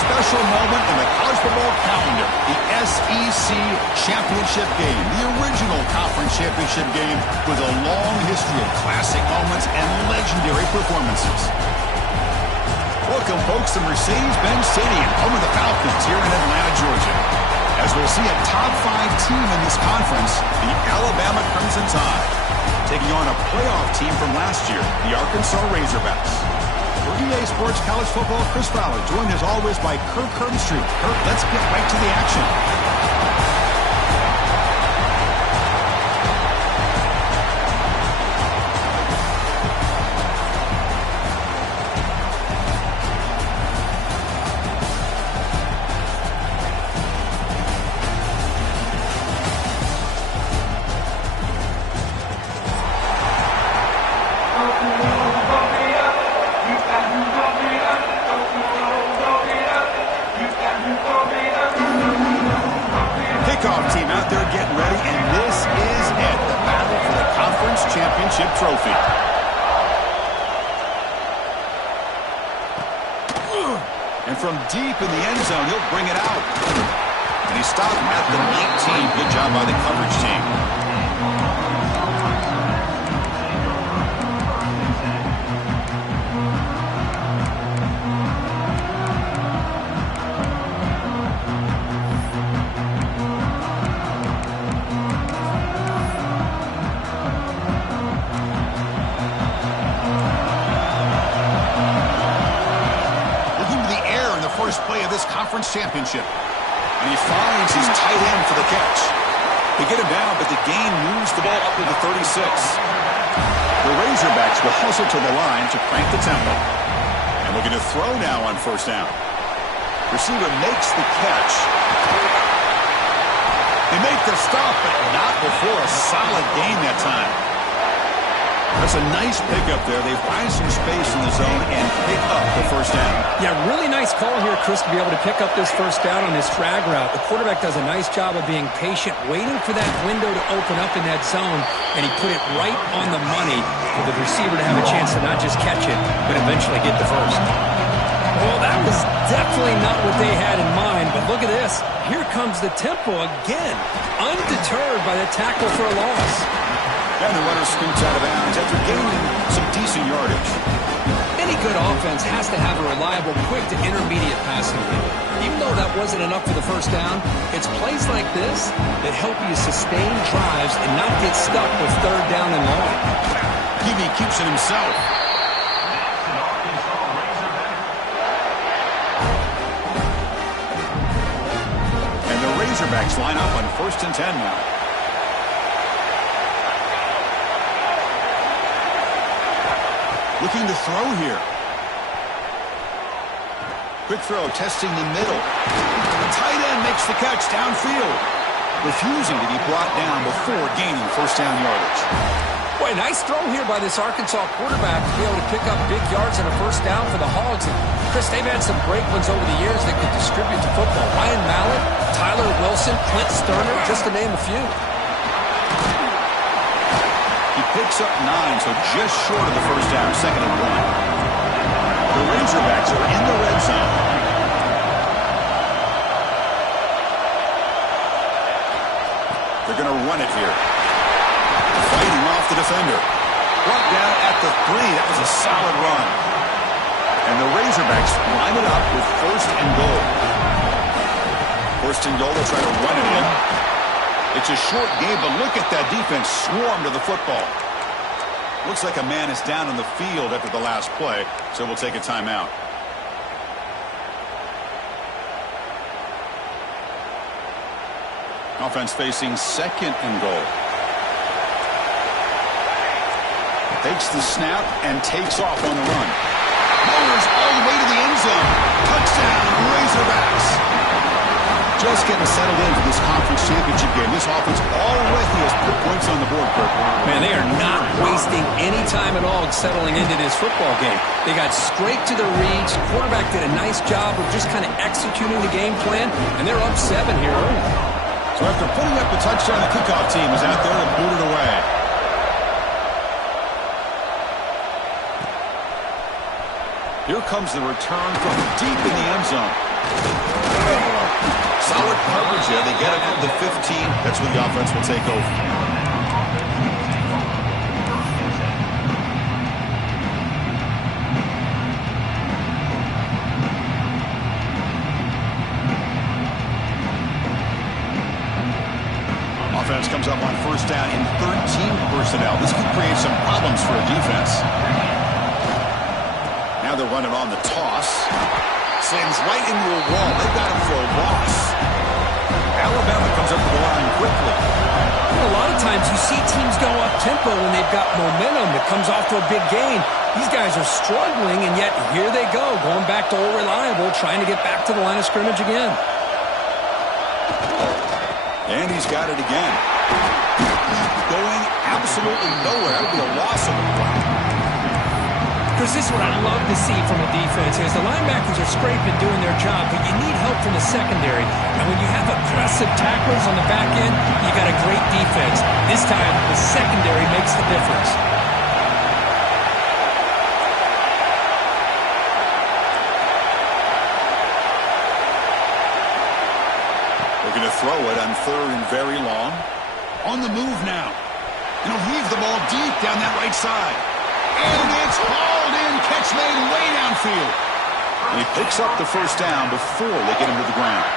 special moment in the college football calendar, the SEC championship game, the original conference championship game with a long history of classic moments and legendary performances. Welcome, folks, to Mercedes-Benz Stadium, home of the Falcons here in Atlanta, Georgia. As we'll see a top-5 team in this conference, the Alabama Crimson Tide, taking on a playoff team from last year, the Arkansas Razorbacks. For EA Sports College Football, Chris Fowler, joined as always by Kirk Herbstreit. Kirk, let's get right to the action. Kickoff team out there getting ready, and this is it, the battle for the conference championship trophy. And from deep in the end zone, he'll bring it out. And he stopped at the 19. Good job by the coverage team. First play of this conference championship. And he finds his tight end for the catch. They get him down, but the gain moves the ball up to the 36. The Razorbacks will hustle to the line to crank the tempo. And looking to throw now on first down. Receiver makes the catch. They make the stop, but not before a solid gain that time. That's a nice pickup there. They find some space in the zone and pick up the first down. Yeah, really nice call here, Chris, to be able to pick up this first down on this drag route. The quarterback does a nice job of being patient, waiting for that window to open up in that zone, and he put it right on the money for the receiver to have a chance to not just catch it, but eventually get the first. Well, that was definitely not what they had in mind, but look at this. Here comes the tempo again, undeterred by the tackle for a loss. And the runner scoots out of bounds after gaining some decent yardage. Any good offense has to have a reliable, quick to intermediate passing game. Even though that wasn't enough for the first down, it's plays like this that help you sustain drives and not get stuck with third down and long. Gibby keeps it himself. And the Razorbacks line up on 1st and 10 now. Looking to throw here. Quick throw, testing the middle. The tight end makes the catch downfield. Refusing to be brought down before gaining first down yardage. Boy, nice throw here by this Arkansas quarterback to be able to pick up big yards and a first down for the Hogs. And Chris, they've had some great ones over the years that could distribute the football. Ryan Mallett, Tyler Wilson, Clint Sterner, just to name a few. He picks up 9, so just short of the first down, 2nd and 1. The Razorbacks are in the red zone. They're going to run it here. Fighting off the defender. Brought down at the 3. That was a solid run. And the Razorbacks line it up with 1st and goal. 1st and goal, they'll try to run it in. It's a short game, but look at that defense swarm to the football. Looks like a man is down on the field after the last play, so we'll take a timeout. Offense facing 2nd and goal. Takes the snap and takes off on the run. Mowers all the way to the end zone. Touchdown, Razorbacks. Just getting settled in for this conference championship game. This offense already has put points on the board, Kirk. Man, they are not wasting any time at all settling into this football game. They got straight to the reads. Quarterback did a nice job of just kind of executing the game plan, and they're up 7 here early. So after putting up the touchdown, the kickoff team is out there to boot it away. Here comes the return from deep in the end zone. Solid coverage there. They get it from the 15. That's when the offense will take over. Offense comes up on first down in 13 personnel. This could create some problems for a defense. Now they're running on the toss. Slings right into a wall. They've got him for a loss. Alabama comes up to the line quickly. A lot of times you see teams go up-tempo when they've got momentum that comes off for a big gain. These guys are struggling, and yet here they go, going back to old reliable, trying to get back to the line of scrimmage again. And he's got it again. Going absolutely nowhere. That would be a loss of the play. Because this is what I love to see from a defense is the linebackers are scraping, doing their job, but you need help from the secondary. And when you have aggressive tacklers on the back end, you got a great defense. This time, the secondary makes the difference. They're going to throw it on third and very long. On the move now. And he'll weave the ball deep down that right side. And it's hauled in. Catch made way downfield. And he picks up the first down before they get him to the ground.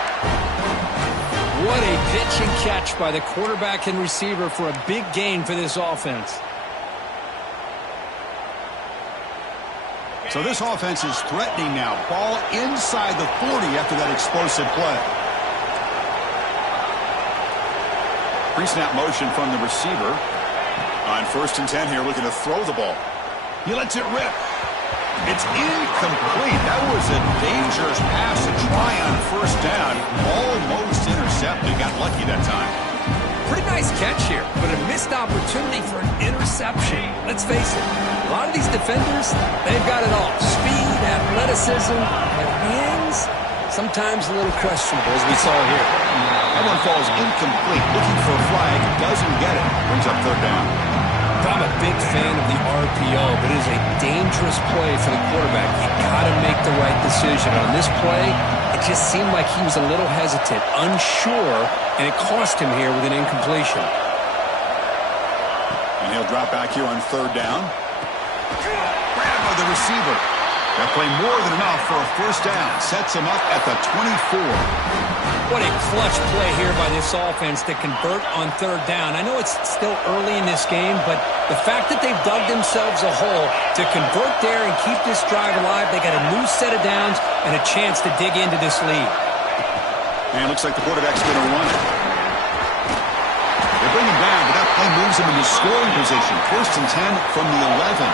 What a pitch and catch by the quarterback and receiver for a big gain for this offense. So this offense is threatening now. Ball inside the 40 after that explosive play. Pre-snap motion from the receiver. On first and 10 here, looking to throw the ball. He lets it rip. It's incomplete. That was a dangerous pass to try on first down. Almost intercepted. Got lucky that time. Pretty nice catch here, but a missed opportunity for an interception. Let's face it, a lot of these defenders, they've got it all. Speed, athleticism, and hands, sometimes a little questionable, as we saw here. That one falls incomplete. Looking for a flag. Doesn't get it. Brings up third down. I'm a big fan of the RPO, but it is a dangerous play for the quarterback. You got to make the right decision. On this play, it just seemed like he was a little hesitant, unsure, and it cost him here with an incompletion. And he'll drop back here on third down. Grab by the receiver. That play more than enough for a first down. Sets him up at the 24. What a clutch play here by this offense to convert on third down. I know it's still early in this game, but the fact that they've dug themselves a hole to convert there and keep this drive alive, they got a new set of downs and a chance to dig into this lead. And it looks like the quarterback's going to run it. They bring him down, but that play moves him into scoring position. First and 10 from the 11.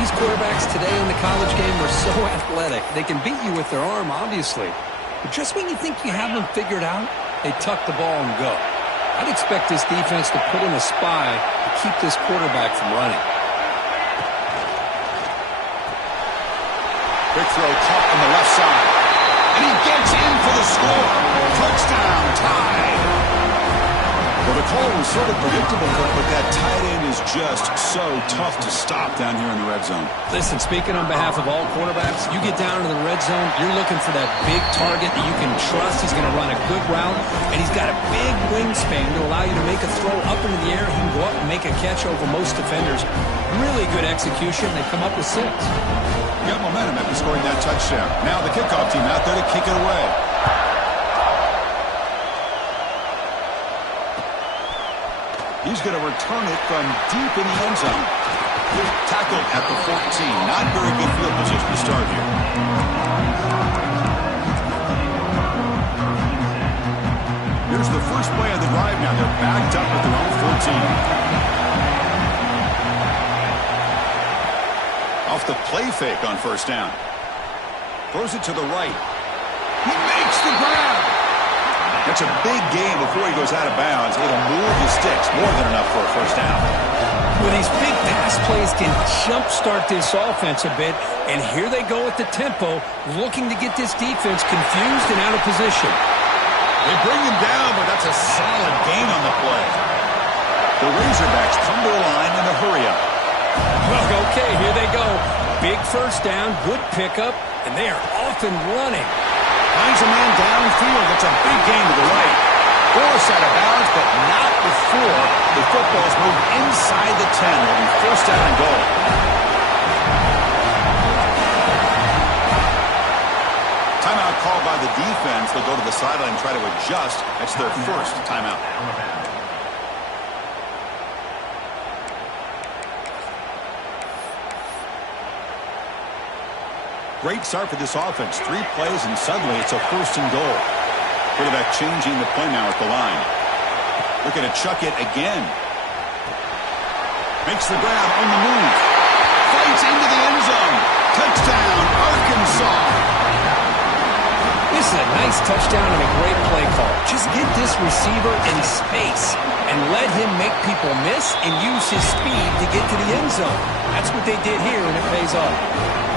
These quarterbacks today in the college game are so athletic. They can beat you with their arm, obviously. But just when you think you have them figured out, they tuck the ball and go. I'd expect this defense to put in a spy to keep this quarterback from running. Quick throw caught on the left side. And he gets in for the score. Touchdown, tie. Well, the call was sort of predictable, but that tight end is just so tough to stop down here in the red zone. Listen, speaking on behalf of all quarterbacks, you get down into the red zone, you're looking for that big target that you can trust. He's going to run a good route, and he's got a big wingspan to allow you to make a throw up into the air. He can go up and make a catch over most defenders. Really good execution. They come up with 6. Got momentum after scoring that touchdown. Now the kickoff team out there to kick it away. He's going to return it from deep in the end zone. Tackled at the 14. Not very good field position to start here. Here's the first play of the drive now. They're backed up at their own 14. Off the play fake on first down. Throws it to the right. He makes the grab. That's a big gain before he goes out of bounds. It'll move the sticks. More than enough for a first down. Well, these big pass plays can jumpstart this offense a bit, and here they go at the tempo, looking to get this defense confused and out of position. They bring him down, but that's a solid gain on the play. The Razorbacks come to the line in a hurry-up. Well, okay, here they go. Big first down, good pickup, and they are off and running. Finds a man downfield. That's a big gain to the right. Forced out of bounds, but not before the football's moved inside the 10. It'll be first down and goal. Timeout called by the defense. They'll go to the sideline and try to adjust. That's their first timeout. Great start for this offense. 3 plays, and suddenly it's a first and goal. Quarterback changing the play now at the line. Looking to chuck it again. Makes the grab on the move. Fights into the end zone. Touchdown, Arkansas. This is a nice touchdown and a great play call. Just get this receiver in space and let him make people miss and use his speed to get to the end zone. That's what they did here, and it pays off.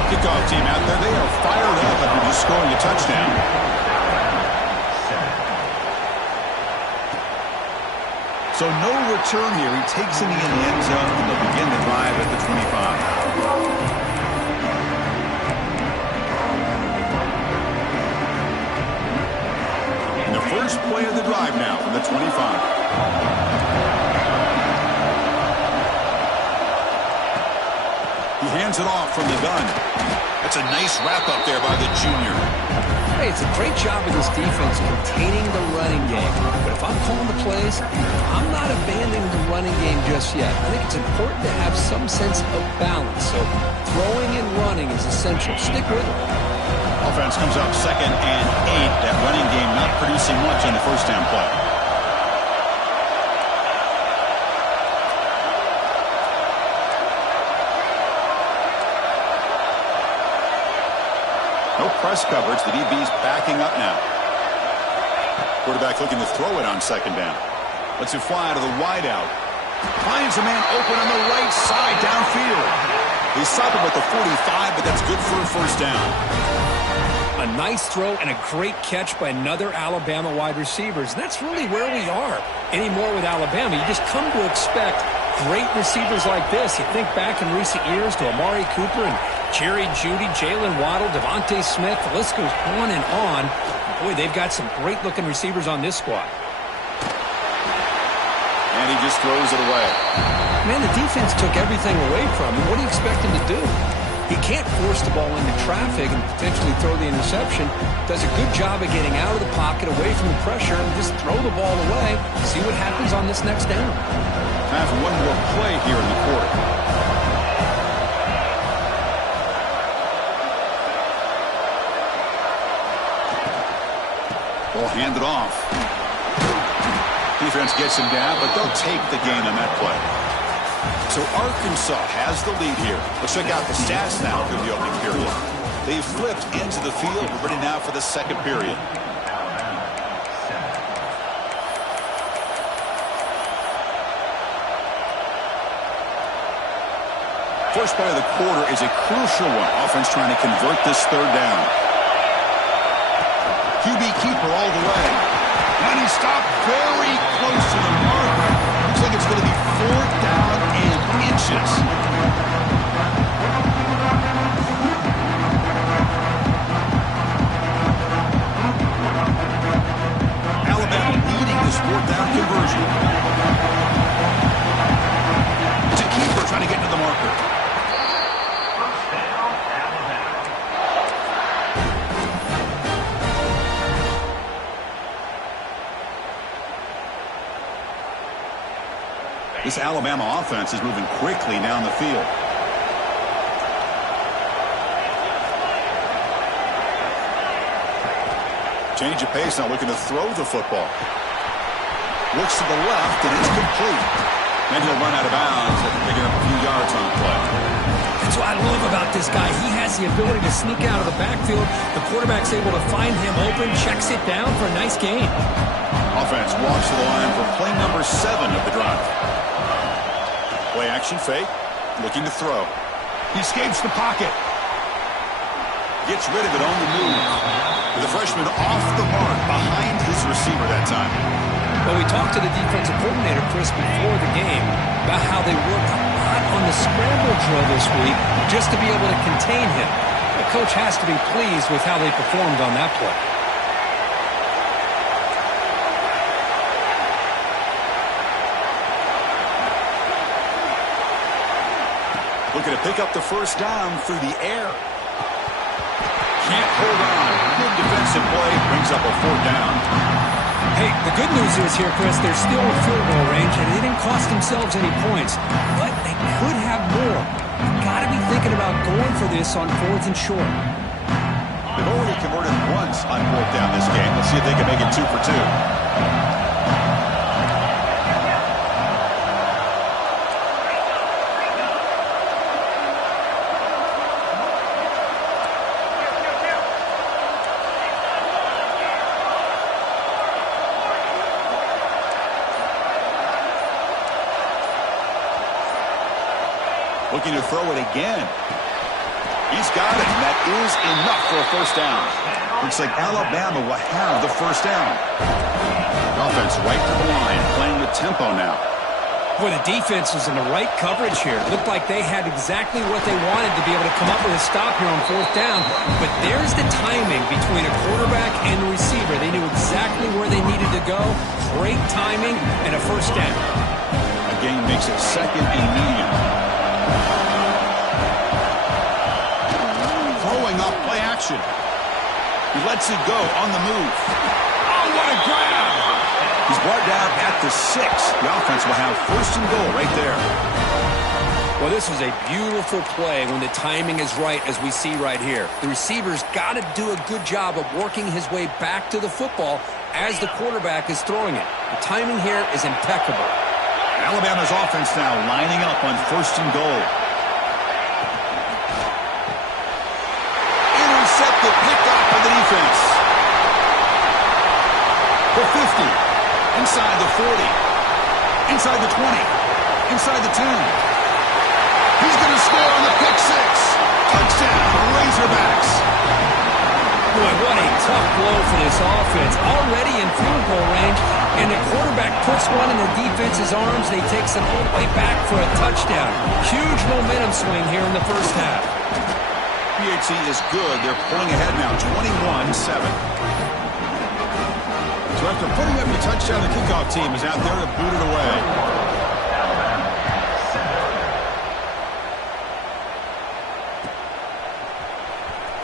Kickoff team out there, they are fired up after just scoring a touchdown. So no return here. He takes it in the end zone, and they'll begin the drive at the 25. And the first play of the drive now from the 25. He hands it off from the gun. That's a nice wrap-up there by the junior. Hey, it's a great job of this defense containing the running game. But if I'm calling the plays, I'm not abandoning the running game just yet. I think it's important to have some sense of balance. So throwing and running is essential. Stick with it. Offense comes up 2nd and 8. That running game not producing much on the first down play. No press coverage. The DB's backing up now. Quarterback looking to throw it on 2nd down. Lets it fly to the wideout. Finds a man open on the right side downfield. They stop him at the 45, but that's good for a first down. A nice throw and a great catch by another Alabama wide receivers. And that's really where we are anymore with Alabama. You just come to expect great receivers like this. You think back in recent years to Amari Cooper and Jerry Jeudy, Jalen Waddle, Devontae Smith. The list goes on and on. Boy, they've got some great-looking receivers on this squad. And he just throws it away. Man, the defense took everything away from him. What do you expect him to do? He can't force the ball into traffic and potentially throw the interception. Does a good job of getting out of the pocket, away from the pressure, and just throw the ball away. See what happens on this next down. Time for one more play here in the quarter. Ball handed off. Defense gets him down, but they'll take the gain on that play. So Arkansas has the lead here. Let's check out the stats now through the opening period. They've flipped into the field. We're ready now for the second period. First play of the quarter is a crucial one. Offense trying to convert this third down. QB keeper all the way. And he stopped very close to the mark. Looks like it's going to be 4th down and inches. Alabama leading this 4th down conversion. It's a keeper trying to get to the marker. This Alabama offense is moving quickly down the field. Change of pace, now looking to throw the football. Looks to the left, and it's complete. Then he'll run out of bounds after picking up a few yards on the play. That's what I love about this guy. He has the ability to sneak out of the backfield. The quarterback's able to find him open, checks it down for a nice gain. Offense walks to the line for play number 7 of the drive. Play action fake, looking to throw. He escapes the pocket. Gets rid of it on the move. The freshman off the mark behind his receiver that time. Well, we talked to the defensive coordinator, Chris, before the game about how they worked a lot on the scramble drill this week just to be able to contain him. The coach has to be pleased with how they performed on that play. Looking to pick up the first down through the air. Can't hold on. Good defensive play. Brings up a 4th down. Hey, the good news is here, Chris, they're still in field goal range, and they didn't cost themselves any points. But they could have more. You've got to be thinking about going for this on 4th and short. They've already converted once on 4th down this game. Let's see if they can make it 2 for 2. Looking to throw it again. He's got it, and that is enough for a 1st down. Looks like Alabama will have the 1st down. Offense right to the line, playing with tempo now. Boy, the defense was in the right coverage here. Looked like they had exactly what they wanted to be able to come up with a stop here on 4th down. But there's the timing between a quarterback and the receiver. They knew exactly where they needed to go. Great timing and a 1st down. Again, makes it 2nd and medium. Throwing up play action. He lets it go on the move. Oh, what a grab! He's brought down at the 6. The offense will have 1st and goal right there. Well, this was a beautiful play when the timing is right, as we see right here. The receiver's got to do a good job of working his way back to the football as the quarterback is throwing it. The timing here is impeccable. Alabama's offense now lining up on 1st and goal. Intercepted, picked off by the defense. The 50. Inside the 40. Inside the 20. Inside the 10. He's going to score on the pick 6. Touchdown, Razorbacks. Boy, what a tough blow for this offense. Already in field goal range, and the quarterback puts one in the defense's arms. They takes it all the way back for a touchdown. Huge momentum swing here in the 1st half. PHC is good. They're pulling ahead now, 21-7. So after putting up the touchdown, the kickoff team is out there to boot it away.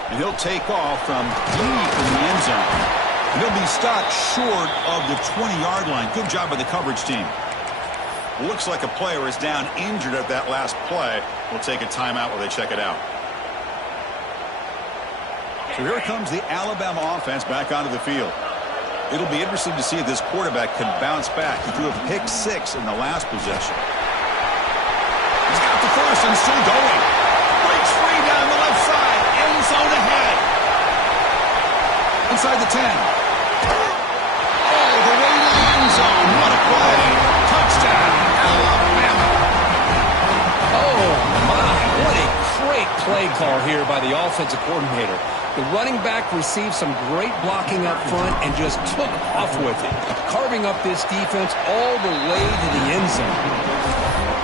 And he'll take off from deep in the end zone. And he'll be stopped short of the 20-yard line. Good job by the coverage team. Looks like a player is down injured at that last play. We'll take a timeout while they check it out. So here comes the Alabama offense back onto the field. It'll be interesting to see if this quarterback can bounce back. He threw a pick 6 in the last possession. He's got the 1st and still going. Breaks free down the left side. End zone ahead. Inside the 10. Oh, the way to the end zone. What a play. Touchdown, Alabama. Oh, my. What a great play call here by the offensive coordinator. The running back received some great blocking up front and just took off with it, carving up this defense all the way to the end zone.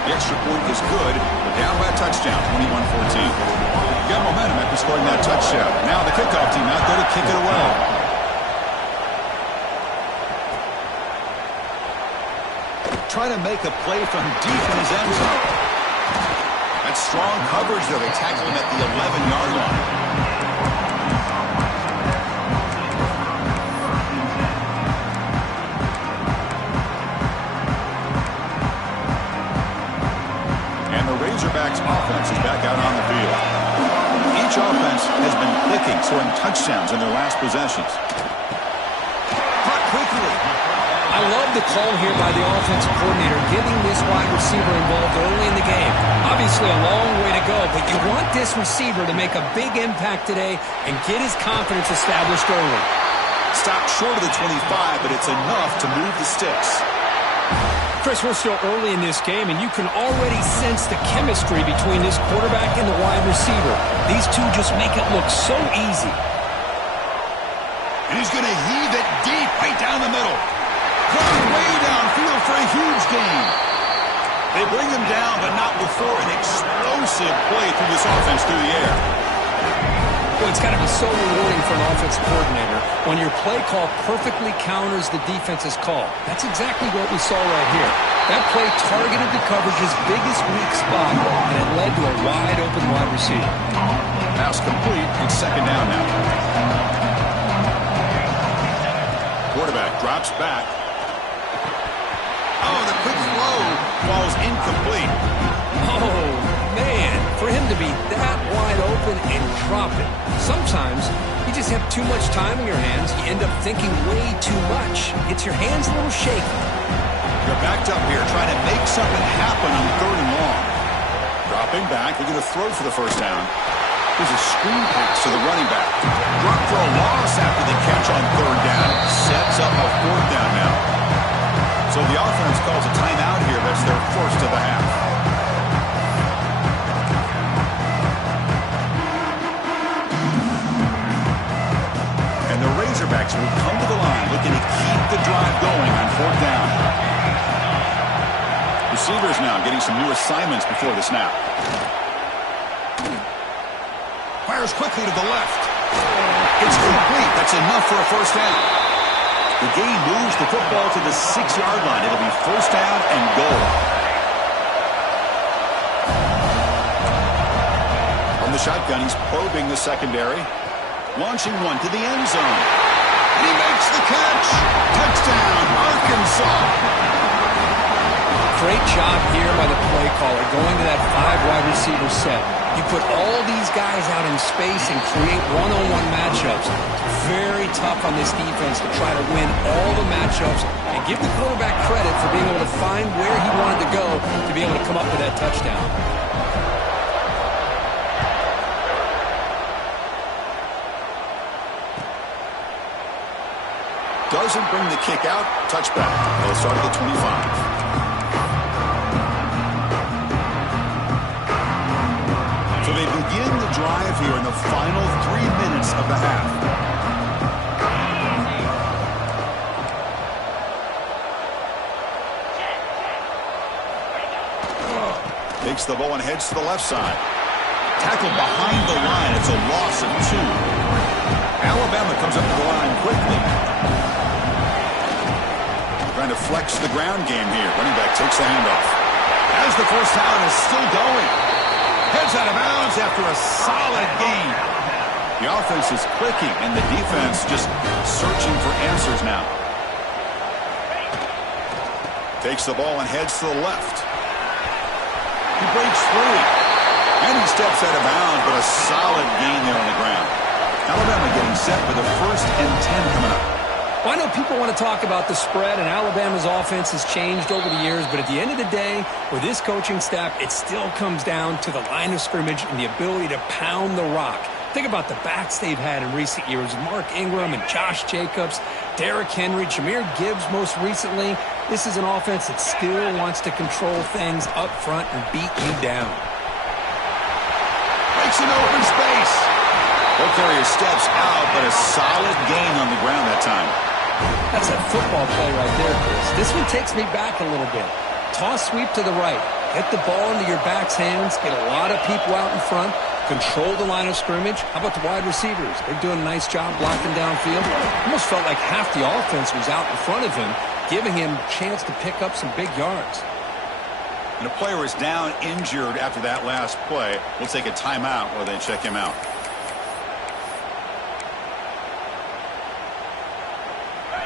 The extra point is good. We're down by a touchdown, 21-14. Got momentum after scoring that touchdown. Now the kickoff team out there to kick it away. Trying to make a play from deep in his end zone. That's strong coverage there. They tackle him at the 11-yard line. Razorbacks offense is back out on the field. Each offense has been clicking, scoring touchdowns in their last possessions. Caught quickly. I love the call here by the offensive coordinator, getting this wide receiver involved early in the game. Obviously a long way to go, but you want this receiver to make a big impact today and get his confidence established early. Stopped short of the 25, but it's enough to move the sticks. Chris, we're still early in this game, and you can already sense the chemistry between this quarterback and the wide receiver. These two just make it look so easy. And he's going to heave it deep right down the middle. Coming way downfield for a huge gain. They bring him down, but not before an explosive play through this offense through the air. Well, it's got to be so rewarding for an offensive coordinator when your play call perfectly counters the defense's call. That's exactly what we saw right here. That play targeted the coverage's biggest weak spot, and it led to a wide-open wide receiver. Pass complete. It's second down now. Quarterback drops back. Oh, the quick throw falls incomplete. Oh, man, for him to be that wide open and drop it. Sometimes you just have too much time in your hands. You end up thinking way too much. Gets your hands a little shaky. They're backed up here trying to make something happen on third and long. Dropping back, looking to throw for the first down. Here's a screen pass to the running back. Drop for a loss after the catch on third down. Sets up a fourth down now. So the offense calls a timeout here. That's their first of the half. And the Razorbacks will come to the line looking to keep the drive going on fourth down. Receivers now getting some new assignments before the snap. Fires quickly to the left. It's complete. That's enough for a first down. The game moves the football to the 6-yard line. It'll be first down and goal. From the shotgun, he's probing the secondary. Launching one to the end zone. And he makes the catch. Touchdown, Arkansas. Great job here by the play caller going to that 5 wide receiver set. You put all these guys out in space and create one-on-one matchups. It's very tough on this defense to try to win all the matchups and give the quarterback credit for being able to find where he wanted to go to be able to come up with that touchdown. Doesn't bring the kick out. Touchback. They'll start at the 25. So they begin the drive here in the final 3 minutes of the half. Takes the ball and heads to the left side. Tackled behind the line. It's a loss of 2. Alabama comes up to the line quickly. Trying to flex the ground game here. Running back takes the handoff. As the first down is still going. Heads out of bounds after a solid gain. The offense is clicking, and the defense just searching for answers now. Takes the ball and heads to the left. He breaks free. And he steps out of bounds, but a solid gain there on the ground. Alabama getting set for the 1st and 10 coming up. Well, I know people want to talk about the spread, and Alabama's offense has changed over the years, but at the end of the day, with this coaching staff, it still comes down to the line of scrimmage and the ability to pound the rock. Think about the backs they've had in recent years. Mark Ingram and Josh Jacobs, Derrick Henry, Jahmyr Gibbs most recently. This is an offense that still wants to control things up front and beat you down. Breaks an open space. Ball carrier steps out, but a solid gain on the ground that time. That's a football play right there, Chris. This one takes me back a little bit. Toss sweep to the right. Get the ball into your back's hands. Get a lot of people out in front. Control the line of scrimmage. How about the wide receivers? They're doing a nice job blocking downfield. Almost felt like half the offense was out in front of him, giving him a chance to pick up some big yards. And a player is down injured after that last play. We'll take a timeout while they check him out.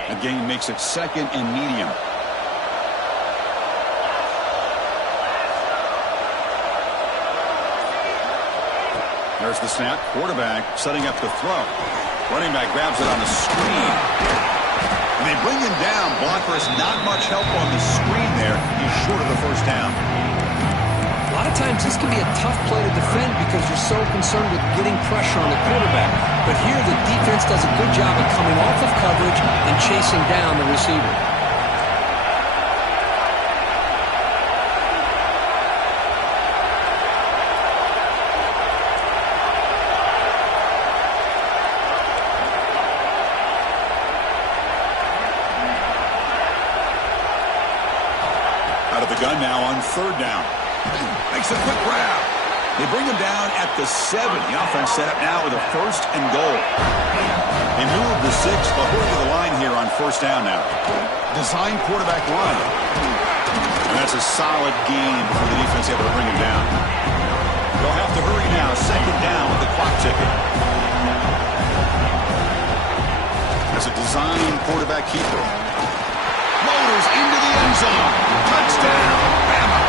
The game makes it 2nd and medium. There's the snap. Quarterback setting up the throw. Running back grabs it on the screen. And they bring him down. Blocker has not much help on the screen there. He's short of the first down. A lot of times this can be a tough play to defend because you're so concerned with getting pressure on the quarterback. But here the defense does a good job of coming off of coverage and chasing down the receiver. Out of the gun now on 3rd down. Makes a quick grab. They bring him down at the 7. The offense set up now with a 1st and goal. They move the 6, but we're to the line here on 1st down now. Design quarterback run. And a solid gain before the defense able to bring him down. They'll have to hurry now. Second down with the clock ticking. As a design quarterback keeper. Motors into the end zone. Touchdown, Bama.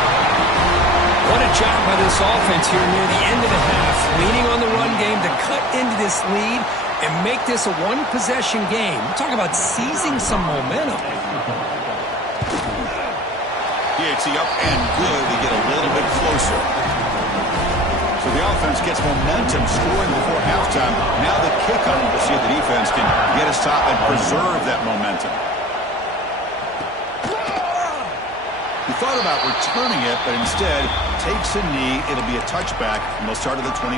What a job by this offense here near the end of the half. Leaning on the run game to cut into this lead and make this a one-possession game. We're talking about seizing some momentum. PAT up and good to get a little bit closer. So the offense gets momentum scoring before halftime. Now the kickoff. We'll see if the defense can get a stop and preserve that momentum. He thought about returning it, but instead takes a knee. It'll be a touchback, and they'll start at the 25.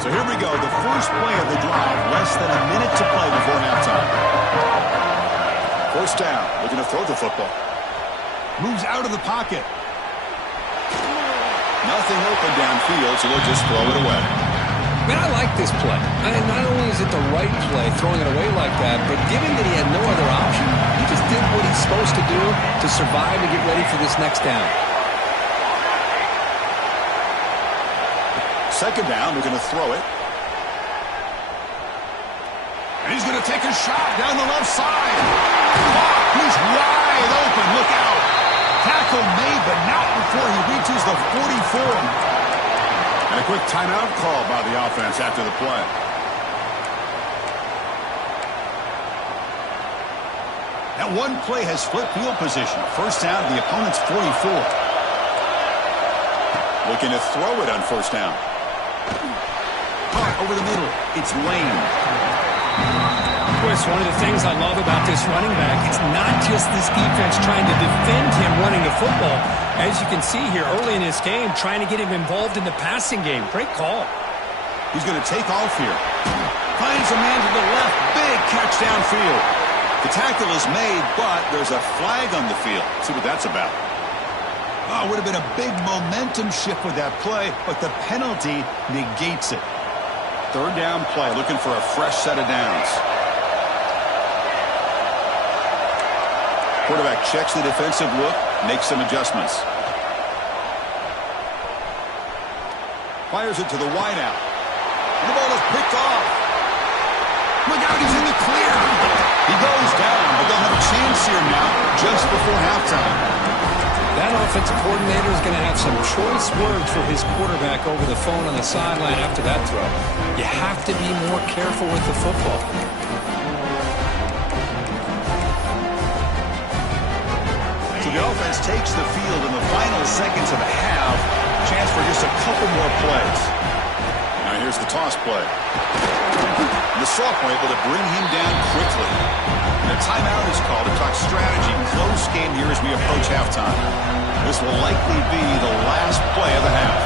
So here we go, the first play of the drive, less than a minute to play before halftime. First down, looking to throw the football. Moves out of the pocket. Nothing open downfield, so they'll just throw it away. Man, I like this play. Not only is it the right play, throwing it away like that, but given that he had no other option, he just did what he's supposed to do to survive and get ready for this next down. Second down, we're going to throw it. And he's going to take a shot down the left side. He's wide open. Look out. Tackle made, but not before he reaches the 44. And a quick timeout call by the offense after the play. That one play has split field position. First down to the opponent's 44. Looking to throw it on first down. Caught over the middle. It's Lane. Chris, one of the things I love about this running back, it's not just this defense trying to defend him running the football. As you can see here early in this game, trying to get him involved in the passing game. Great call. He's going to take off here. Finds a man to the left. Big catch downfield. The tackle is made, but there's a flag on the field. Let's see what that's about. Oh, it would have been a big momentum shift with that play, but the penalty negates it. Third down play, looking for a fresh set of downs. Quarterback checks the defensive look, makes some adjustments. Fires it to the wideout. And the ball is picked off. Look out, he's in the clear. He goes down, but they'll have a chance here now, just before halftime. That offensive coordinator is going to have some choice words for his quarterback over the phone on the sideline after that throw. You have to be more careful with the football. So the offense takes the field in the final seconds of the half. Chance for just a couple more plays. Now here's the toss play. And the sophomore able to bring him down quickly. And a timeout is called to talk strategy. Close game here as we approach halftime. This will likely be the last play of the half.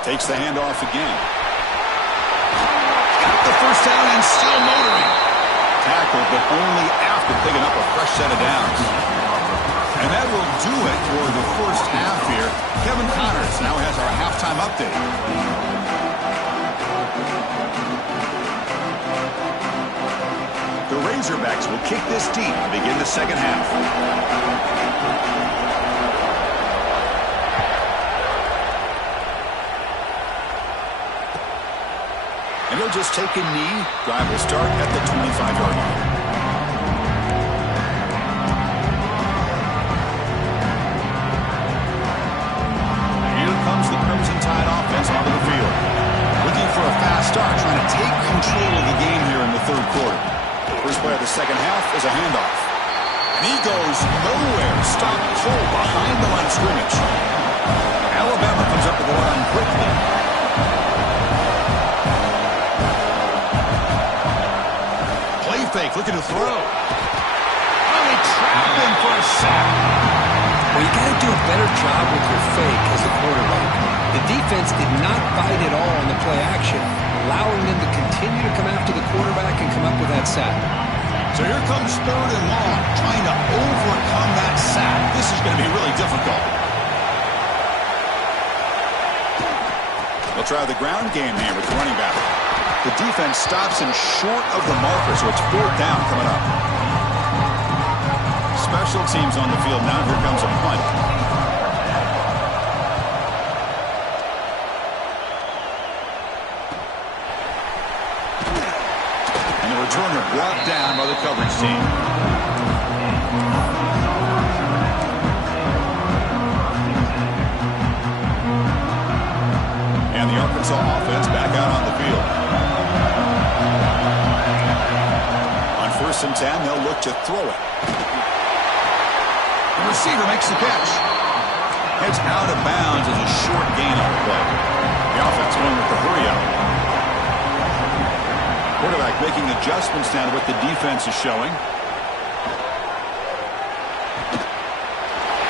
Takes the handoff again. Got the first down and still motoring. Tackled, but only after picking up a fresh set of downs. And that will do it for the first half here. Kevin Connors now has our halftime update. The Razorbacks will kick this deep to begin the second half. And he'll just take a knee. Drive will start at the 25-yard line. Here comes the Crimson Tide offense onto the field. Looking for a fast start, trying to take control of the game here in the third quarter. First play of the second half is a handoff. And he goes nowhere. Stopped cold behind the line of scrimmage. Alabama comes up to the line quickly. Play fake, looking to throw. Oh, they trap him for a sack. Well, you got to do a better job with your fake as a quarterback. The defense did not bite at all on the play action, allowing them to continue to come after the quarterback and come up with that sack. So here comes third and long, trying to overcome that sack. This is going to be really difficult. They'll try the ground game here with the running back. The defense stops him short of the marker, so it's 4th down coming up. Special teams on the field now. Here comes a punt. And the returner brought down by the coverage team. And the Arkansas offense back out on the field. On 1st and 10, they'll look to throw it. The receiver makes the catch. Heads out of bounds as a short gain on the play. The offense going with the hurry up. Quarterback making adjustments now to what the defense is showing.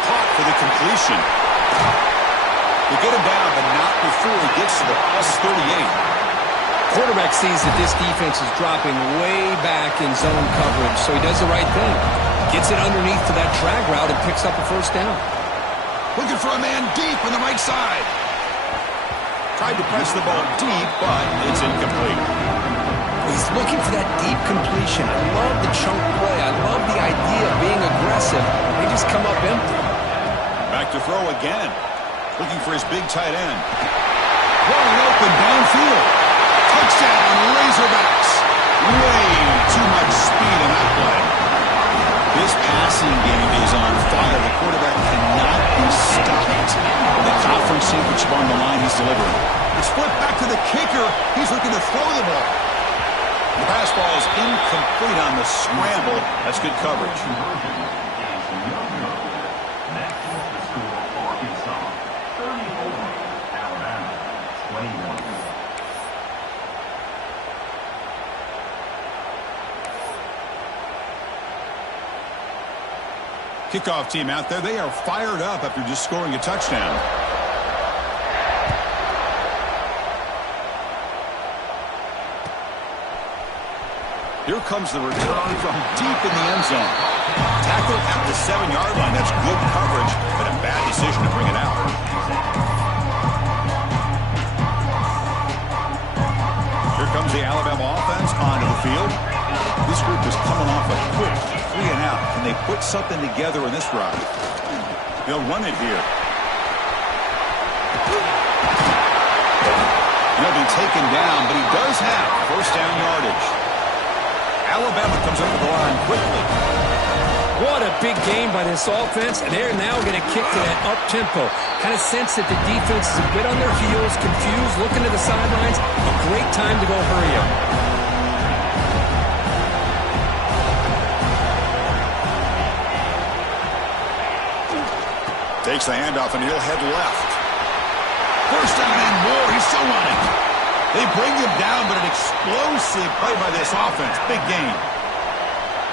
Caught for the completion. They get him down, but not before he gets to the +38. Quarterback sees that this defense is dropping way back in zone coverage, so he does the right thing. Gets it underneath to that drag route and picks up a 1st down. Looking for a man deep on the right side. Tried to press the ball deep, but it's incomplete. He's looking for that deep completion. I love the chunk play. I love the idea of being aggressive. They just come up empty. Back to throw again. Looking for his big tight end. Wide open downfield. Touchdown, Razorbacks. Way too much speed in that play. This passing game is on fire. The quarterback cannot be stopped. The conference championship on the line, he's delivering. It's flipped back to the kicker. He's looking to throw the ball. The pass ball is incomplete on the scramble. That's good coverage. Kickoff team out there. They are fired up after just scoring a touchdown. Here comes the return from deep in the end zone. Tackle at the 7-yard line. That's good coverage, but a bad decision to bring it out. Here comes the Alabama offense onto the field. This group is coming off a quick 3-and-out. Can they put something together in this drive? They'll run it here. He'll be taken down, but he does have 1st down yardage. Alabama comes up with the line quickly. What a big game by this offense, and they're now going to kick to that up-tempo. Kind of sense that the defense is a bit on their heels, confused, looking to the sidelines. A great time to go hurry up. Takes the handoff, and he'll head left. 1st down and more. He's still running. They bring him down, but an explosive play by this offense. Big game.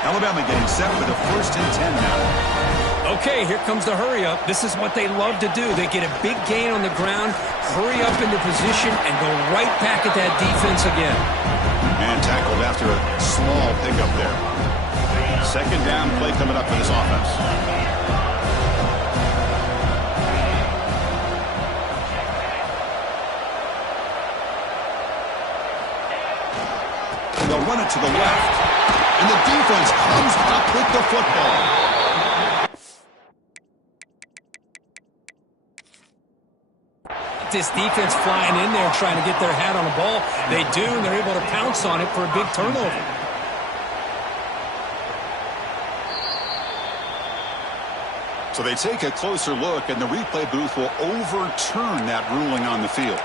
Alabama getting set for the 1st and 10 now. Okay, here comes the hurry up. This is what they love to do. They get a big gain on the ground, hurry up into position, and go right back at that defense again. And tackled after a small pickup there. 2nd down play coming up for this offense. They'll run it to the left. And the defense comes up with the football. This defense flying in there trying to get their hat on the ball. They do, and they're able to pounce on it for a big turnover. So they take a closer look, and the replay booth will overturn that ruling on the field.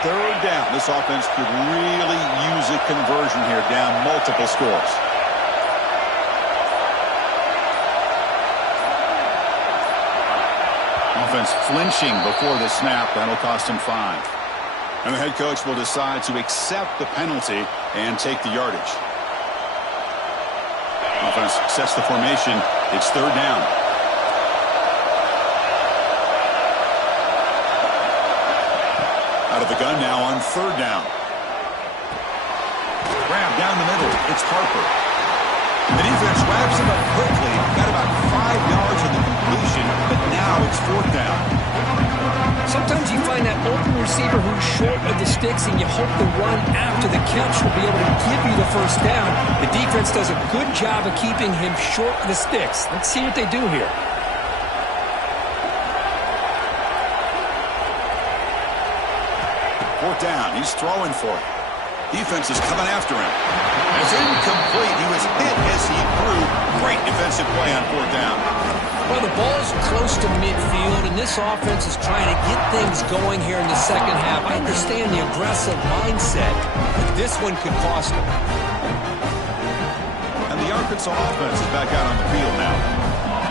Third down. This offense could really use a conversion here, down multiple scores. Offense flinching before the snap. That'll cost him 5. And the head coach will decide to accept the penalty and take the yardage. Offense sets the formation. It's 3rd down. Out of the gun now on 3rd down. Grab down the middle. It's Harper. The defense wraps him up quickly. Got about 5 yards on the completion, but now it's 4th down. Sometimes you find that open receiver who's short of the sticks, and you hope the run after the catch will be able to give you the 1st down. The defense does a good job of keeping him short of the sticks. Let's see what they do here. 4th down. He's throwing for it. Defense is coming after him. It's incomplete. He was hit as he threw. Great defensive play on 4th down. Well, the ball's close to midfield, and this offense is trying to get things going here in the 2nd half. I understand the aggressive mindset, but this one could cost them. And the Arkansas offense is back out on the field now.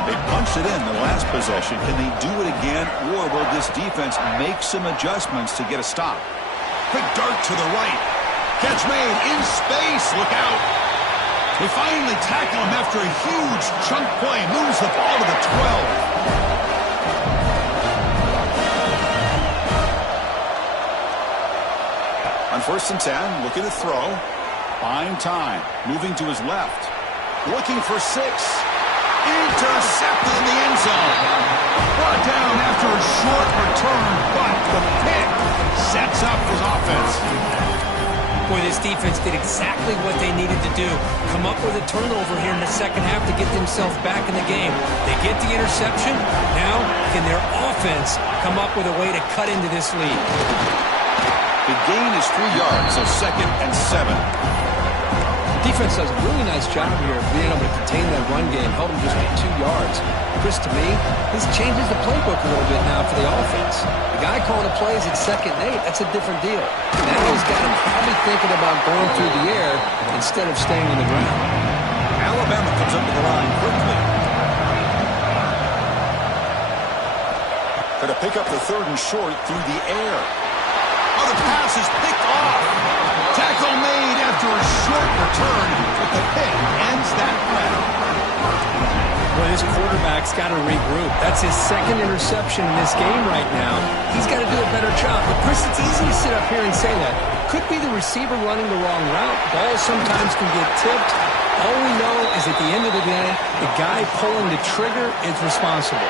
They punched it in the last possession. Can they do it again, or will this defense make some adjustments to get a stop? Quick dart to the right. Catch made in space. Look out. They finally tackle him after a huge chunk play. Moves the ball to the 12. On 1st and 10, looking to throw. Buying time. Moving to his left. Looking for 6. Intercepted in the end zone. Brought down after a short return, but the pick sets up his offense. Boy, this defense did exactly what they needed to do. Come up with a turnover here in the 2nd half to get themselves back in the game. They get the interception. Now, can their offense come up with a way to cut into this lead? The gain is 3 yards, so 2nd and 7. The defense does a really nice job here of being able to contain that run game, held them just to 2 yards. Chris, to me, this changes the playbook a little bit now for the offense. The guy calling the plays at 2nd and 8, that's a different deal. Now he's got him probably thinking about going through the air instead of staying on the ground. Alabama comes up to the line quickly. Going to pick up the 3rd and short through the air. Oh, the pass is picked off. Tackle made after a short return, but the pick ends that play. Well, this quarterback's got to regroup. That's his 2nd interception in this game right now. He's got to do a better job. But, Chris, it's easy to sit up here and say that. Could be the receiver running the wrong route. Balls sometimes can get tipped. All we know is at the end of the day, the guy pulling the trigger is responsible.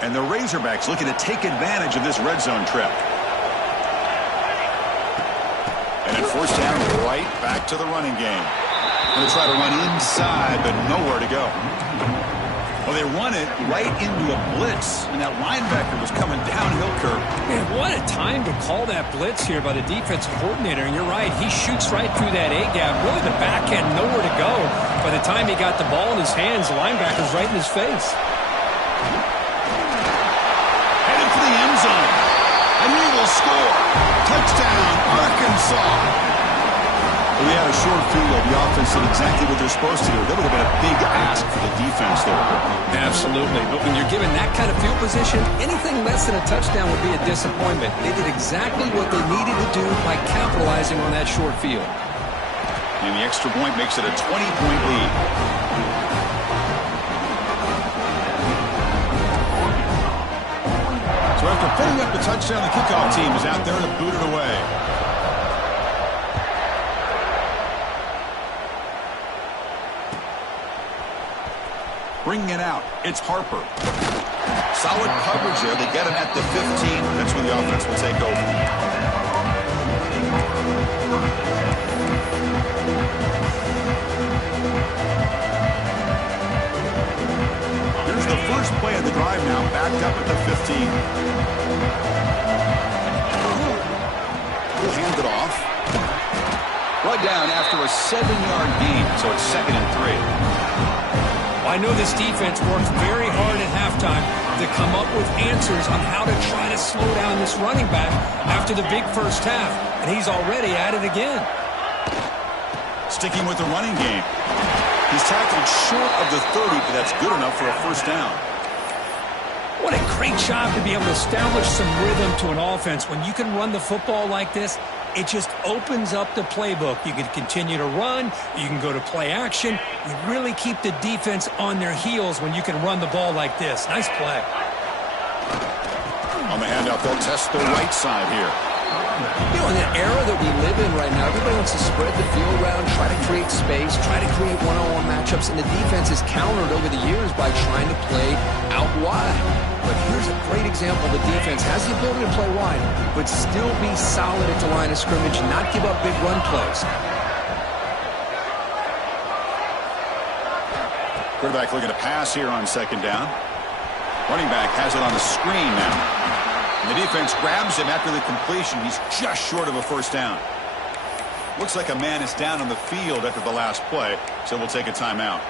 And the Razorbacks looking to take advantage of this red zone trip. And then 4th down, right back to the running game. Going to try to run inside, but nowhere to go. Well, they run it right into a blitz, and that linebacker was coming downhill curve. Man, what a time to call that blitz here by the defensive coordinator. And you're right, he shoots right through that A-gap. Really, the back had nowhere to go. By the time he got the ball in his hands, the linebacker's right in his face. Headed for the end zone. And he will score. Touchdown, Arkansas. We had a short field. The offense did exactly what they're supposed to do. That would have been a big ask for the defense there. Absolutely. But when you're given that kind of field position, anything less than a touchdown would be a disappointment. They did exactly what they needed to do by capitalizing on that short field. And the extra point makes it a 20-point lead. So after putting up the touchdown, the kickoff team is out there to boot it away. Bringing it out, it's Harper. Solid coverage there. They get him at the 15. That's where the offense will take over. Here's the first play of the drive now, backed up at the 15. We'll hand it off. Brought down after a 7-yard gain, so it's 2nd and 3. I know this defense worked very hard at halftime to come up with answers on how to try to slow down this running back after the big first half, and he's already at it again. Sticking with the running game. He's tackled short of the 30, but that's good enough for a 1st down. What a great job to be able to establish some rhythm to an offense. When you can run the football like this, it just opens up the playbook. You can continue to run. You can go to play action. You really keep the defense on their heels when you can run the ball like this. Nice play. On the handout, they'll test the right side here. You know, in the era that we live in right now, everybody wants to spread the field around, try to create space, try to create one-on-one matchups, and the defense is countered over the years by trying to play out wide. But here's a great example. The defense has the ability to play wide, but still be solid at the line of scrimmage and not give up big run plays. Quarterback looking to pass here on second down. Running back has it on the screen now. And the defense grabs him after the completion. He's just short of a first down. Looks like a man is down on the field after the last play, so we'll take a timeout.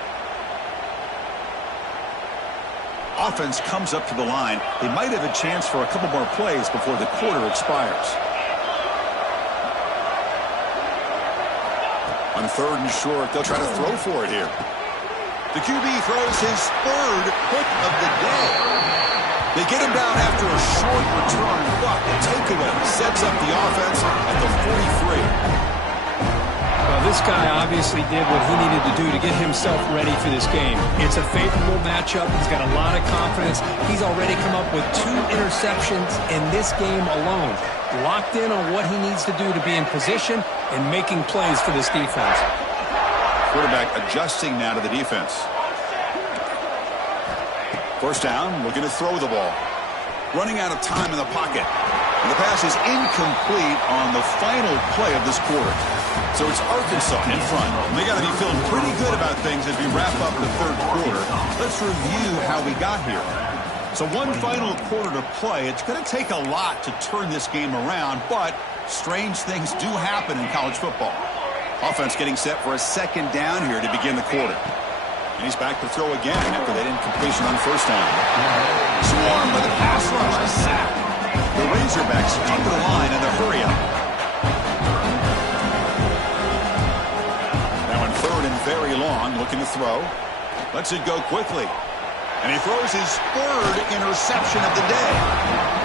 Offense comes up to the line. They might have a chance for a couple more plays before the quarter expires. On third and short, they'll try to throw for it here. The QB throws his third pick of the day. They get him down after a short return, but the takeaway sets up the offense at the 43. Well, this guy obviously did what he needed to do to get himself ready for this game. It's a favorable matchup. He's got a lot of confidence. He's already come up with 2 interceptions in this game alone. Locked in on what he needs to do to be in position and making plays for this defense. Quarterback adjusting now to the defense. First down, looking to throw the ball. Running out of time in the pocket. And the pass is incomplete on the final play of this quarter. So it's Arkansas in front. They got to be feeling pretty good about things as we wrap up the third quarter. Let's review how we got here. So one final quarter to play. It's going to take a lot to turn this game around, but strange things do happen in college football. Offense getting set for a second down here to begin the quarter. And he's back to throw again after that incompletion on first down. Swarmed by the pass rush, a sack. The Razorbacks come to the line in the hurry up. Now in third and very long, looking to throw. Lets it go quickly. And he throws his third interception of the day.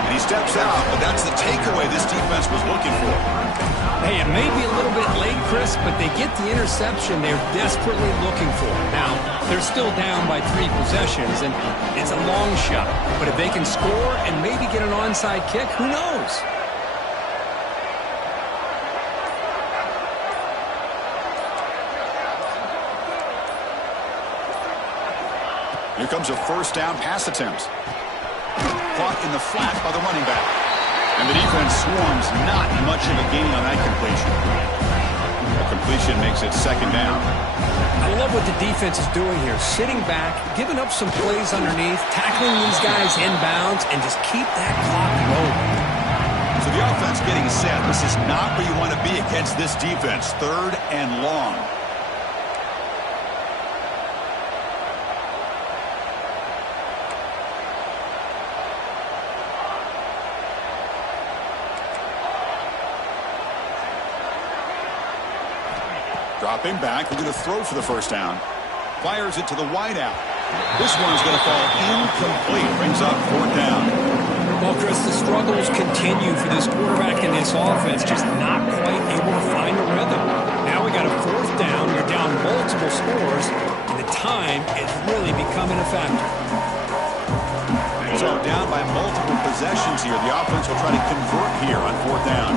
And he steps out, but that's the takeaway this defense was looking for. Hey, it may be a little bit late, Chris, but they get the interception they're desperately looking for. Now, they're still down by 3 possessions, and it's a long shot. But if they can score and maybe get an onside kick, who knows? Here comes a first down pass attempt. Caught in the flat by the running back. And the defense swarms, not much of a gain on that completion. The completion makes it second down. I love what the defense is doing here. Sitting back, giving up some plays underneath, tackling these guys inbounds, and just keep that clock rolling. So the offense getting set. This is not where you want to be against this defense. Third and long. Dropping back, we're going to throw for the first down. Fires it to the wideout. This one's going to fall incomplete. Brings up fourth down. Well, Chris, the struggles continue for this quarterback in this offense. Just not quite able to find a rhythm. Now we got a fourth down. You're down multiple scores, and the time is really becoming a factor. So down by multiple possessions here. The offense will try to convert here on fourth down.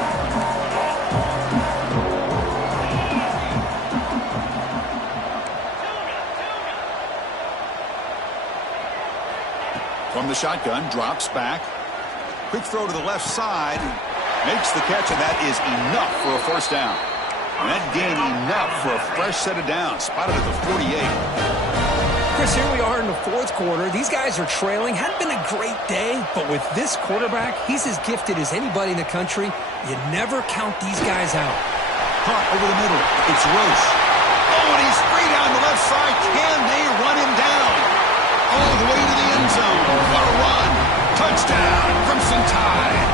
From the shotgun, drops back. Quick throw to the left side. Makes the catch, and that is enough for a first down. And that gain enough for a fresh set of downs. Spotted at the 48. Chris, here we are in the fourth quarter. These guys are trailing. Hadn't been a great day, but with this quarterback, he's as gifted as anybody in the country. You never count these guys out. Hunt over the middle. It's Roche. Oh, and he's free down the left side. Can they run him down? All the way to the end zone. What a run. Touchdown, Crimson Tide.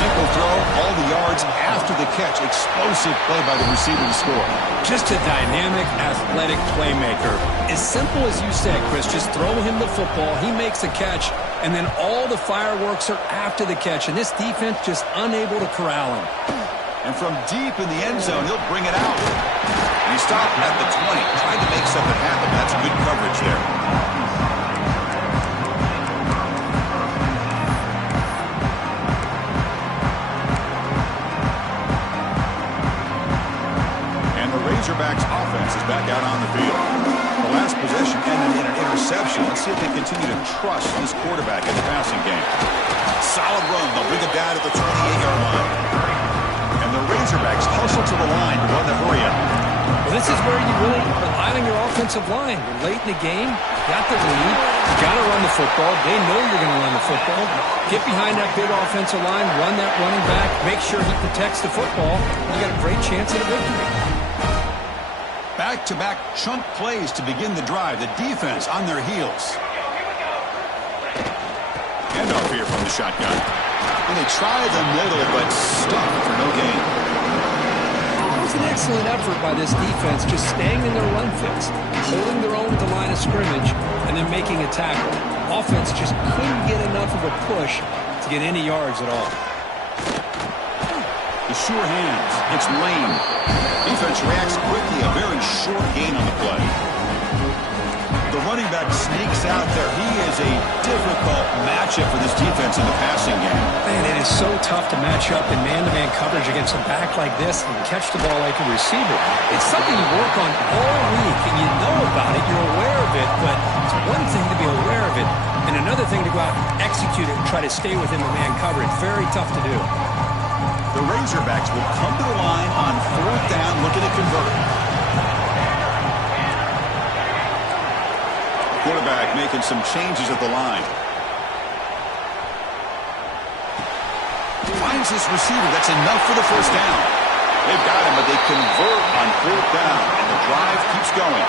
Simple throw, all the yards after the catch. Explosive play by the receiver to score. Just a dynamic, athletic playmaker. As simple as you said, Chris, just throw him the football, he makes a catch, and then all the fireworks are after the catch, and this defense just unable to corral him. And from deep in the end zone, he'll bring it out. And he stopped at the 20, tried to make something happen. That's good coverage there. Razorbacks offense is back out on the field. The last possession ended in an interception. Let's see if they continue to trust this quarterback in the passing game. Solid run. They'll bring it down at the 28-yard line. And the Razorbacks hustle to the line to run the hurry up. Well, this is where you really rely on your offensive line. You're late in the game. You got the lead. You got to run the football. They know you're going to run the football. Get behind that big offensive line. Run that running back. Make sure he protects the football. You got a great chance at a victory. Back-to-back chunk plays to begin the drive. The defense on their heels. Handoff here from the shotgun. And they try the middle, but stuck for no gain. It was an excellent effort by this defense, just staying in their run fix, holding their own at the line of scrimmage, and then making a tackle. Offense just couldn't get enough of a push to get any yards at all. The sure hands. It's Lane. Defense reacts quickly. A very short gain on the play. The running back sneaks out there. He is a difficult matchup for this defense in the passing game. Man, it is so tough to match up in man-to-man coverage against a back like this and catch the ball like a receiver. It's something you work on all week, and you know about it. You're aware of it, but it's one thing to be aware of it, and another thing to go out and execute it and try to stay within the man coverage. Very tough to do. The Razorbacks will come to the line on 4th down, looking to convert. Quarterback making some changes at the line. Finds this receiver. That's enough for the first down. They've got him, but they convert on 4th down, and the drive keeps going.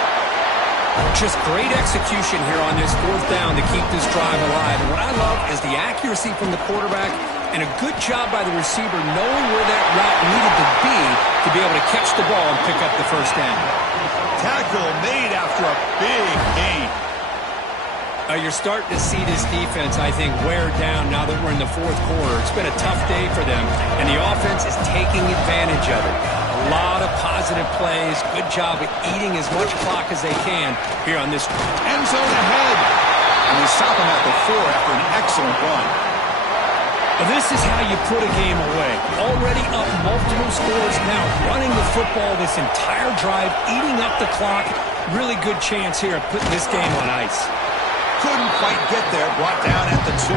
Just great execution here on this 4th down to keep this drive alive. And what I love is the accuracy from the quarterback and a good job by the receiver knowing where that route needed to be able to catch the ball and pick up the first down. Tackle made after a big gain. You're starting to see this defense, I think, wear down now that we're in the 4th quarter. It's been a tough day for them, and the offense is taking advantage of it. A lot of positive plays. Good job at eating as much clock as they can here on this end zone ahead. And they stop him at the 4 after an excellent run. This is how you put a game away. Already up multiple scores now, running the football this entire drive, eating up the clock. Really good chance here of putting this game on ice. Couldn't quite get there, brought down at the 2.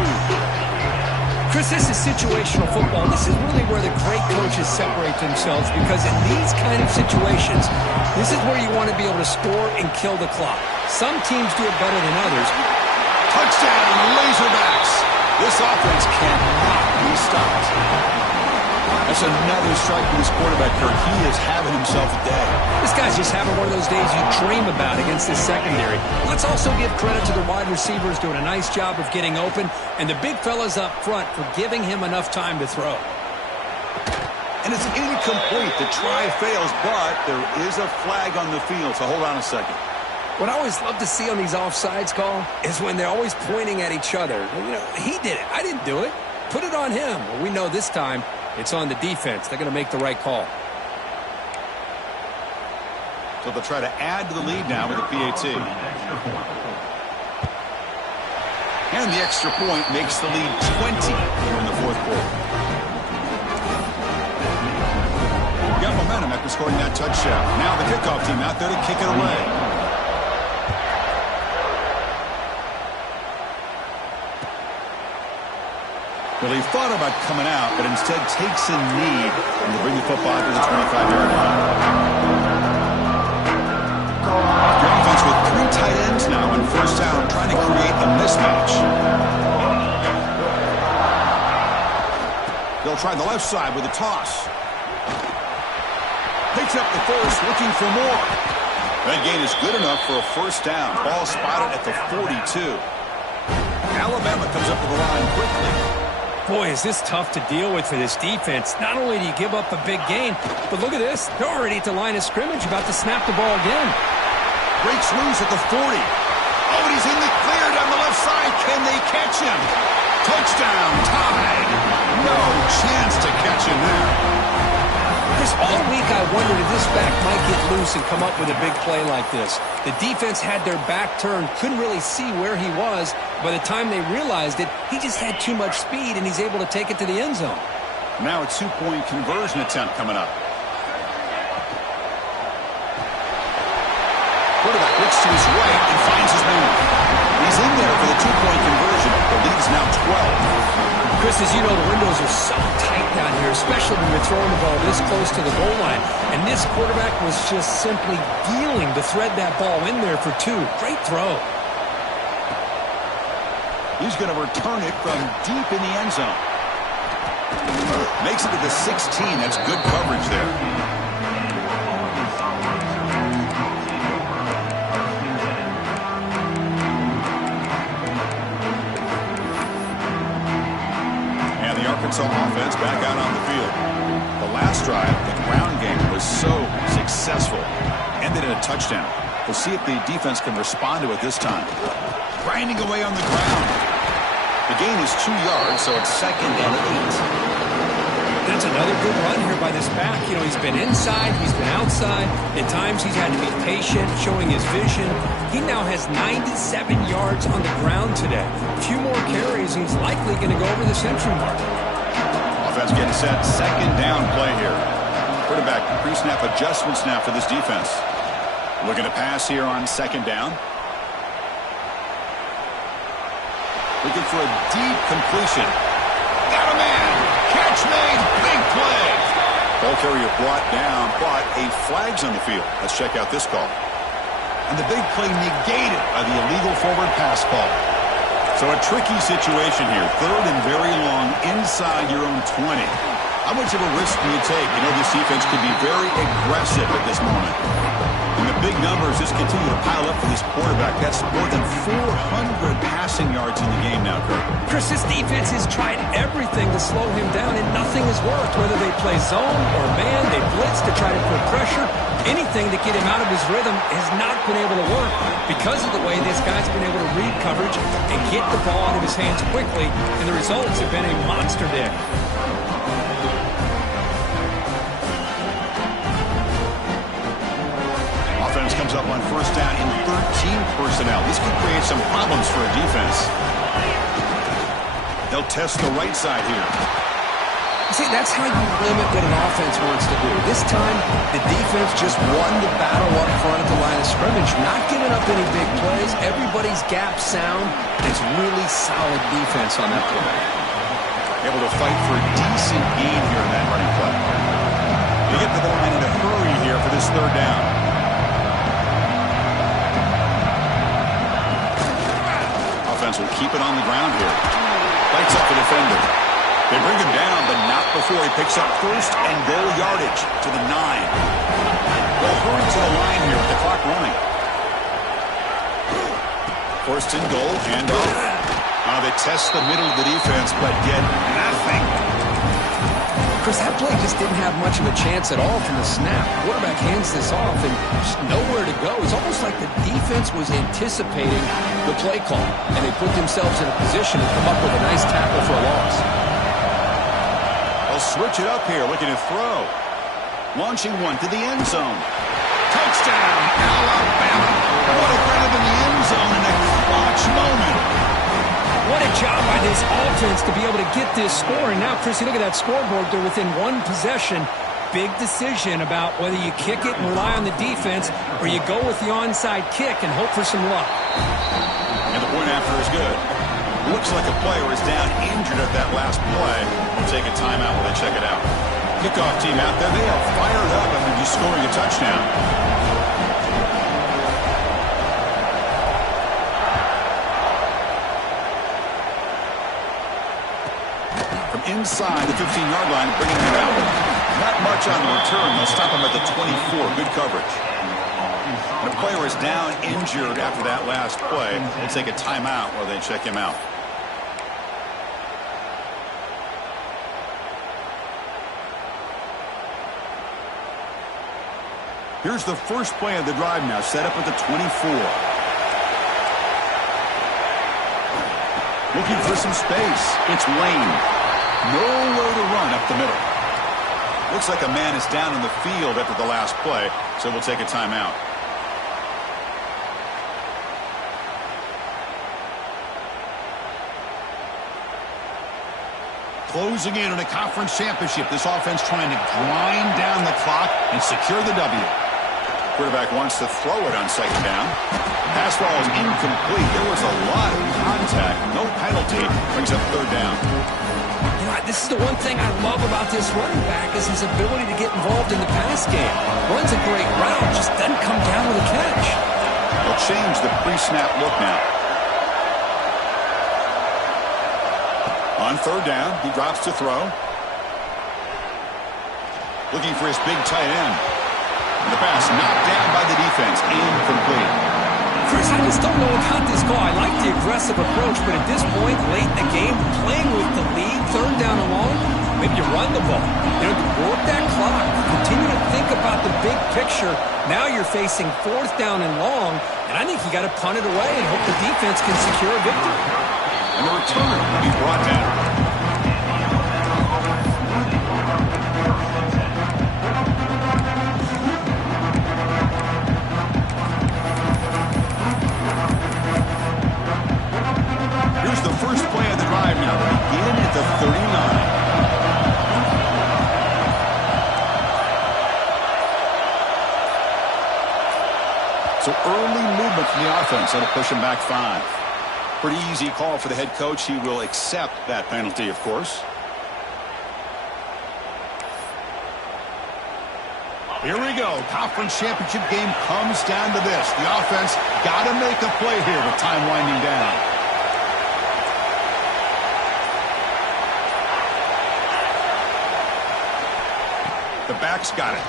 Chris, this is situational football. This is really where the great coaches separate themselves, because in these kind of situations, this is where you want to be able to score and kill the clock. Some teams do it better than others. Touchdown, Razorbacks. This offense cannot be stopped. That's another strike for this quarterback, Kirk. He is having himself a day. This guy's just having one of those days you dream about against this secondary. Let's also give credit to the wide receivers doing a nice job of getting open, and the big fellas up front for giving him enough time to throw. And it's incomplete. The try fails, but there is a flag on the field, so hold on a second. What I always love to see on these offsides call is when they're always pointing at each other. You know, he did it. I didn't do it. Put it on him. Well, we know this time it's on the defense. They're going to make the right call. So they'll try to add to the lead now with a PAT. And the extra point makes the lead 20 here in the 4th quarter. Got momentum after scoring that touchdown. Now the kickoff team out there to kick it away. Well, he thought about coming out, but instead takes a knee and to bring the football to the 25-yard line. The offense with 3 tight ends now on 1st down, trying to create a mismatch. They'll try the left side with a toss. Picks up the first, looking for more. That gain is good enough for a 1st down. Ball spotted at the 42. Alabama comes up to the line quickly. Boy, is this tough to deal with for this defense. Not only do you give up a big gain, but look at this. They're already at the line of scrimmage, about to snap the ball again. Breaks loose at the 40. Oh, and he's in the clear down the left side. Can they catch him? Touchdown, tied. No chance to catch him there. Chris, all week I wondered if this back might get loose and come up with a big play like this. The defense had their back turned, couldn't really see where he was. By the time they realized it, he just had too much speed, and he's able to take it to the end zone. Now a two-point conversion attempt coming up. Quarterback looks to his right and finds his man. He's in there for the two-point conversion. The lead is now 12. Chris, as you know, the windows are so tight down here, especially when you're throwing the ball this close to the goal line. And this quarterback was just simply dealing to thread that ball in there for two. Great throw. He's going to return it from deep in the end zone. Makes it to the 16. That's good coverage there. Arkansas offense back out on the field. The last drive, the ground game was so successful. Ended in a touchdown. We'll see if the defense can respond to it this time. Grinding away on the ground. The gain is 2 yards, so it's 2nd and 8. That's another good run here by this back. You know, he's been inside, he's been outside. At times he's had to be patient, showing his vision. He now has 97 yards on the ground today. A few more carries, he's likely going to go over the century mark. Offense getting set. 2nd down play here. Quarterback pre-snap adjustments now for this defense. Looking to pass here on 2nd down. Looking for a deep completion. Got a man. Catch made. Big play. Ball carrier brought down, but a flag's on the field. Let's check out this call. And the big play negated by the illegal forward pass call. So a tricky situation here. 3rd and very long inside your own 20. How much of a risk do you take? You know this defense could be very aggressive at this moment. And the big numbers just continue to pile up for this quarterback. That's more than 400 passing yards in the game now, Kirk. Chris, this defense has tried everything to slow him down, and nothing has worked. Whether they play zone or man, they blitz to try to put pressure. Anything to get him out of his rhythm has not been able to work because of the way this guy's been able to read coverage and get the ball out of his hands quickly, and the results have been a monster day. Offense comes up on 1st down in 13 personnel. This could create some problems for a defense. They'll test the right side here. See, that's how you limit what an offense wants to do. This time, the defense just won the battle up front at the line of scrimmage, not giving up any big plays. Everybody's gap sound. It's really solid defense on that play. Able to fight for a decent gain here in that running play. They get to the line in a hurry here for this 3rd down. Offense will keep it on the ground here. Lights up the defender. They bring him down, but not before he picks up 1st and goal yardage to the 9. They'll hurry to the line here with the clock running. 1st and goal, handoff. They test the middle of the defense, but get nothing. Chris, that play just didn't have much of a chance at all from the snap. Quarterback hands this off and just nowhere to go. It's almost like the defense was anticipating the play call, and they put themselves in a position to come up with a nice tackle for a loss. They'll switch it up here, looking to throw. Launching one to the end zone. Touchdown, Alabama. What a grab in the end zone in a clutch moment. What a job by this offense to be able to get this score. And now, Chris, you look at that scoreboard. They're within 1 possession. Big decision about whether you kick it and rely on the defense or you go with the onside kick and hope for some luck. And the point after is good. Looks like a player is down injured at that last play. We'll take a timeout while they check it out. Kickoff team out there. They are fired up after just scoring a touchdown. From inside the 15-yard line, bringing him out. Not much on the return. They'll stop him at the 24. Good coverage. And a player is down injured after that last play. We'll take a timeout while they check him out. Here's the first play of the drive now, set up at the 24. Looking for some space. It's Lane. Nowhere to run up the middle. Looks like a man is down in the field after the last play, so we'll take a timeout. Closing in on a conference championship, this offense trying to grind down the clock and secure the W. Quarterback wants to throw it on second down. Pass ball is incomplete. There was a lot of contact. No penalty. Brings up third down. You know, this is the one thing I love about this running back is his ability to get involved in the pass game. Runs a great route, just doesn't come down with a catch. They'll change the pre-snap look now. On third down, he drops to throw. Looking for his big tight end. The pass knocked down by the defense. Incomplete. Chris, I just don't know about this call. I like the aggressive approach, but at this point, late in the game, playing with the lead, third down and long, maybe you run the ball. You know, work that clock. Continue to think about the big picture. Now you're facing fourth down and long, and I think you got to punt it away and hope the defense can secure a victory. And the return will be brought down. Here's the first play of the drive now. Begin at the 39. So early movement from the offense. That'll push him back 5. Pretty easy call for the head coach. He will accept that penalty, of course. Here we go. Conference championship game comes down to this. The offense got to make a play here with time winding down. The back's got it.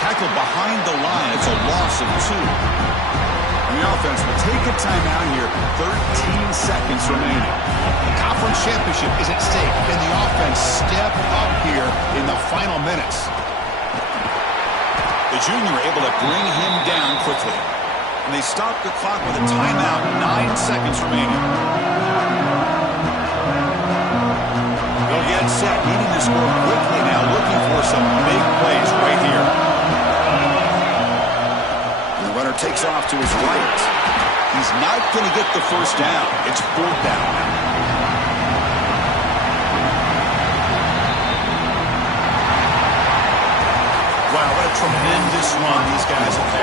Tackled behind the line. It's a loss of 2. And the offense will take a timeout here. 13 seconds remaining. The conference championship is at stake. Can the offense step up here in the final minutes? The junior able to bring him down quickly. And they stop the clock with a timeout. 9 seconds remaining. They'll get set. Needing to score quickly now. Looking for some big plays right here. Runner takes off to his right. He's not going to get the first down. It's fourth down. Wow, what a tremendous run these guys have had.